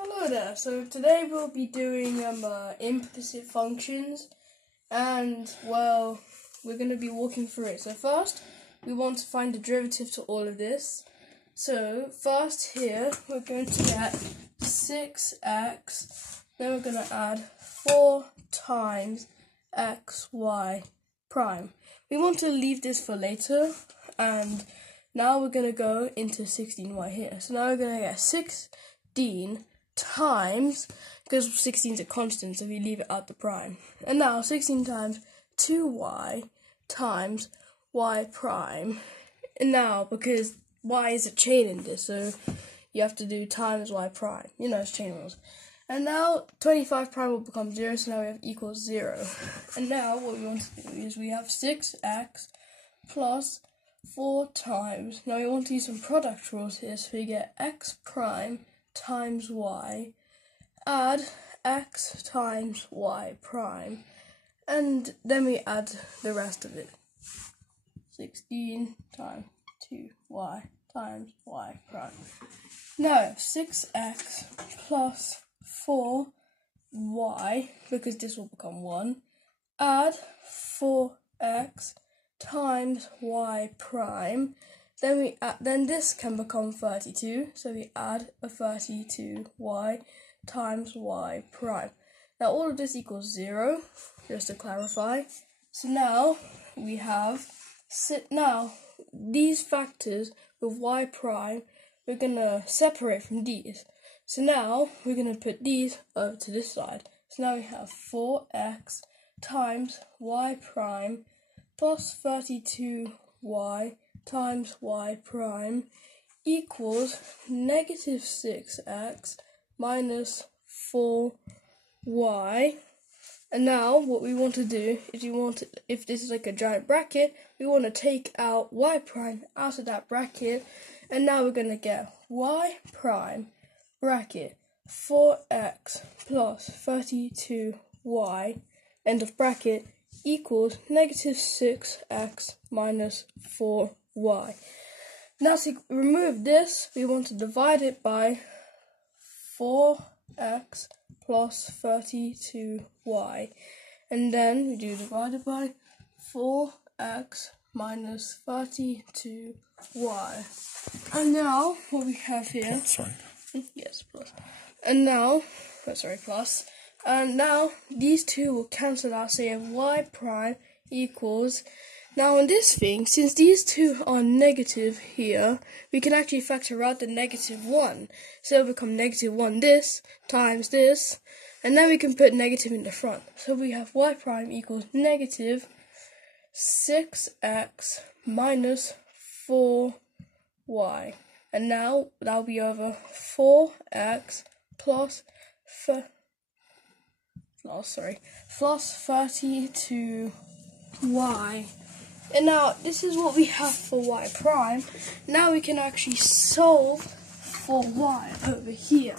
Hello there. So today we'll be doing implicit functions, and well, we're going to be walking through it. So first, we want to find the derivative to all of this. So first here, we're going to get 6x, then we're going to add 4 times xy prime. We want to leave this for later, and now we're going to go into 16y here. So now we're going to get 16 times, because 16 is a constant, so we leave it at the prime. And now 16 times 2y times y prime. And now, because y is a chain in this, so you have to do times y prime. You know, it's chain rules. And now 25 prime will become 0, so now we have equals 0. And now what we want to do is we have 6x plus 4 times. Now we want to use some product rules here, so we get x prime times y, add x times y prime, and then we add the rest of it. 16 times 2y times y prime. Now 6x plus 4y, because this will become 1, add 4x times y prime. Then this can become 32, so we add a 32y times y prime. Now all of this equals 0, just to clarify. So now we have, now these factors with y prime, we're going to separate from these. So now we're going to put these over to this side. So now we have 4x times y prime plus 32y times y prime equals negative 6x minus 4y. And now what we want to do is if this is like a giant bracket, we want to take out y prime out of that bracket, and now we're going to get y prime bracket 4x plus 32y end of bracket equals negative 6x minus 4y. Now to remove this, we want to divide it by 4x plus 32y, and then we do divided by 4x minus 32y. And now what we have here, yes, plus. And now, plus. And now these two will cancel out, so you have y prime equals, now in this thing, since these two are negative here, we can actually factor out the negative 1. So it'll become negative 1 this times this, and then we can put negative in the front. So we have y prime equals negative 6x minus 4y. And now that'll be over 4x plus 32y. And now this is what we have for y prime. Now we can actually solve for y over here.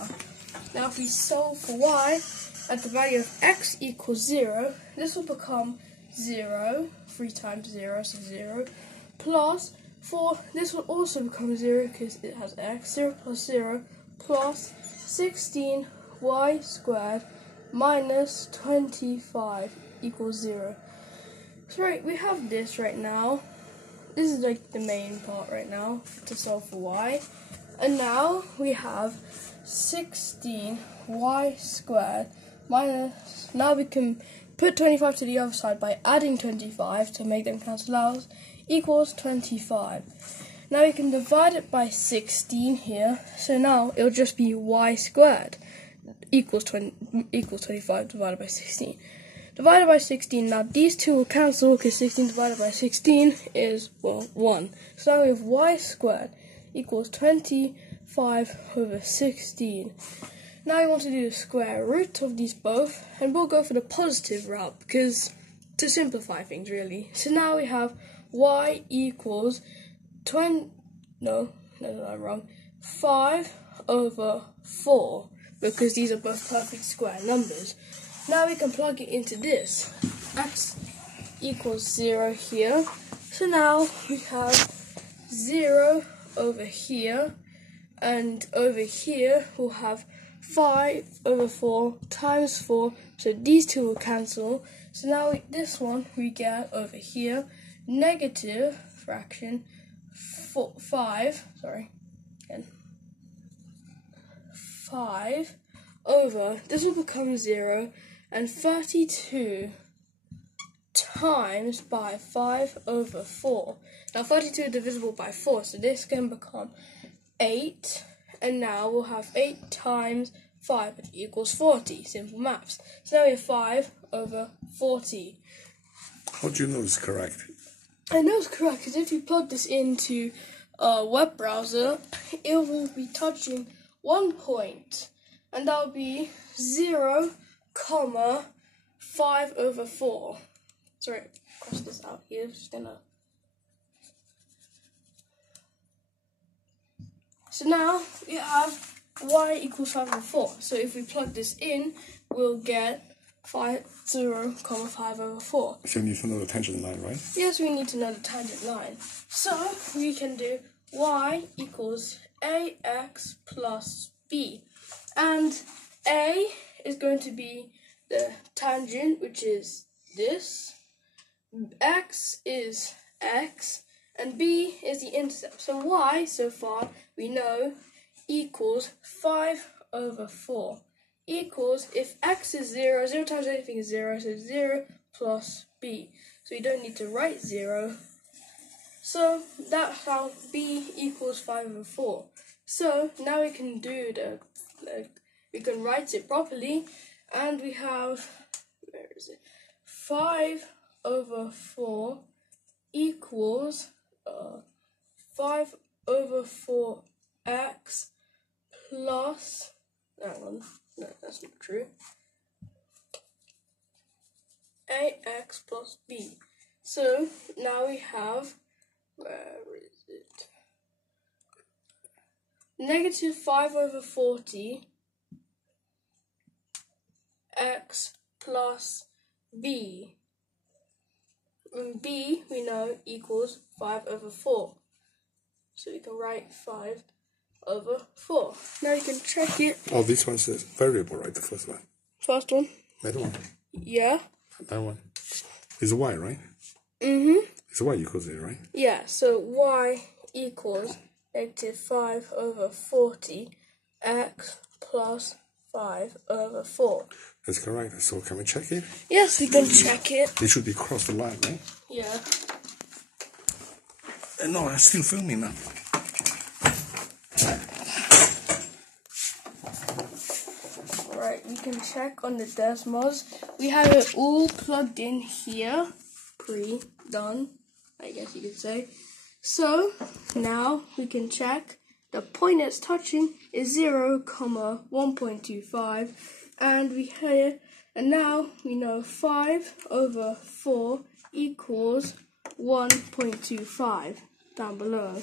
Now if we solve for y at the value of x equals 0, this will become 0, 3 times 0, so 0, plus 4, this will also become 0 because it has x, 0 plus 0, plus 16y squared minus 25 equals 0. So right, we have this right now. This is like the main part right now to solve for y. And now we have 16y squared minus, now we can put 25 to the other side by adding 25 to make them cancel out, equals 25. Now we can divide it by 16 here, so now it'll just be y squared equals 25 divided by 16. Divided by 16, now these two will cancel because 16 divided by 16 is, well, 1. So now we have y squared equals 25 over 16. Now we want to do the square root of these both, and we'll go for the positive route because to simplify things really. So now we have y equals 5 over 4 because these are both perfect square numbers. Now we can plug it into this. X equals 0 here. So now we have 0 over here, and over here we'll have 5 over 4 times 4, so these two will cancel. So now this one we get over here, negative fraction 5 over, this will become 0, and 32 times by 5 over 4. Now 32 is divisible by 4, so this can become 8, and now we'll have 8 times 5, which equals 40. Simple maths. So now we have 5 over 40. How do you know it's correct? I know it's correct because if you plug this into a web browser, it will be touching 1 point, and that will be 0, 5 over 4. Sorry, cross this out here. Just gonna. So now we have y equals 5 over 4. So if we plug this in, we'll get 0, 5 over 4. So we need to know the tangent line, right? Yes, we need to know the tangent line. So we can do y equals ax plus b. And a is going to be the tangent, which is this. X is x, and b is the intercept. So y, so far, we know, equals 5 over 4. Equals, if x is 0, 0 times anything is 0, so 0 plus b. So we don't need to write 0. So that's how b equals 5 over 4. So now we can do we can write it properly, and we have, 5 over 4 equals 5 over 4x plus, no, that's not true, ax plus b. So now we have, negative 5 over 40 x plus b. And b, we know, equals 5 over 4. So we can write 5 over 4. Now you can check it. Oh, this one's a variable, right? The first one. First one? That one. Yeah. That one. Is y, right? Mm-hmm. It's y equals it, right? Yeah, so y equals negative 5 over 40 x plus 5 over 4. That's correct. So can we check it? Yes, we can check it. It should be across the line, right? Yeah. No, I'm still filming now. Alright, we can check on the Desmos. We have it all plugged in here. Pre-done, I guess you could say. So, now we can check. The point it's touching is 0, 1.25, and now we know 5 over 4 equals 1.25 down below.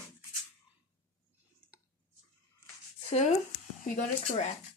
So we got it correct.